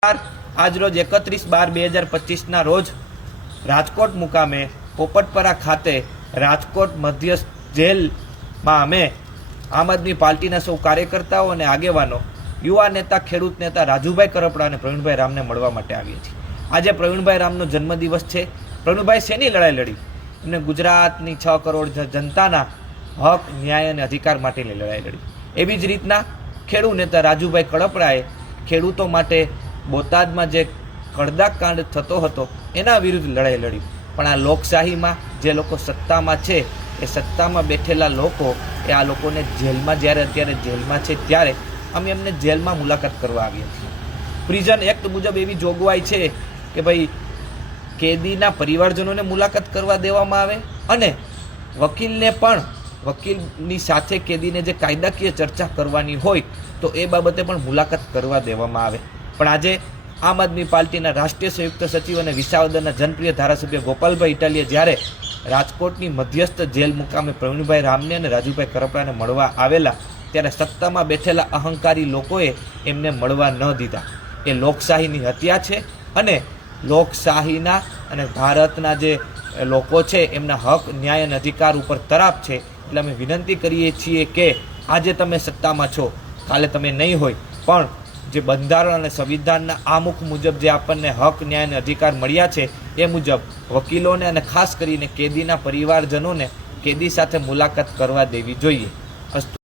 આજરોજ એકત્રીસ બાર બે હજાર પચીસના રોજ રાજકોટ મુકામે પોપટપરા ખાતે રાજકોટ મધ્યસ્થ જેલમાં અમે આમ આદમી પાર્ટીના સૌ કાર્યકર્તાઓ અને આગેવાનો, યુવા નેતા, ખેડૂત નેતા રાજુભાઈ કરપડા અને પ્રવીણભાઈ રામને મળવા માટે આવીએ છીએ. આજે પ્રવીણભાઈ રામનો જન્મદિવસ છે. પ્રવીણભાઈ શેની લડાઈ લડી? એમને ગુજરાતની છ કરોડ જનતાના હક, ન્યાય અને અધિકાર માટેની લડાઈ લડી. એવી જ રીતના ખેડૂત નેતા રાજુભાઈ કડપડાએ ખેડૂતો માટે બોટાદમાં જે કડદાકાંડ થતો હતો, એના વિરુદ્ધ લડાઈ લડી. પણ આ લોકશાહીમાં જે લોકો સત્તામાં છે, એ સત્તામાં બેઠેલા લોકો, એ આ લોકોને જેલમાં જ્યારે અત્યારે જેલમાં છે ત્યારે અમે એમને જેલમાં મુલાકાત કરવા આવ્યા પ્રિઝન એક્ટ મુજબ એવી જોગવાઈ છે કે ભાઈ, કેદીના પરિવારજનોને મુલાકાત કરવા દેવામાં આવે અને વકીલને પણ, વકીલની સાથે કેદીને જે કાયદાકીય ચર્ચા કરવાની હોય, તો એ બાબતે પણ મુલાકાત કરવા દેવામાં આવે. પણ આજે આમ આદમી પાર્ટીના રાષ્ટ્રીય સંયુક્ત સચિવ અને વિસાવદરના જનપ્રિય ધારાસભ્ય ગોપાલભાઈ ઇટાલીએ જ્યારે રાજકોટની મધ્યસ્થ જેલ મુકામે પ્રવીણભાઈ રામને અને રાજુભાઈ કરપડાને મળવા આવેલા, ત્યારે સત્તામાં બેઠેલા અહંકારી લોકોએ એમને મળવા ન દીધા. એ લોકશાહીની હત્યા છે અને લોકશાહીના અને ભારતના જે લોકો છે એમના હક, ન્યાય અને અધિકાર ઉપર તરાપ છે, એટલે અમે વિનંતી કરીએ છીએ કે આજે તમે સત્તામાં છો, કાલે તમે નહીં હોય, પણ જે બંધારણ અને સંવિધાનના આમુખ મુજબ જે આપણને હક, ન્યાય અને અધિકાર મળ્યા છે, એ મુજબ વકીલોને અને ખાસ કરીને કેદીના પરિવારજનોને કેદી સાથે મુલાકાત કરવા દેવી જોઈએ.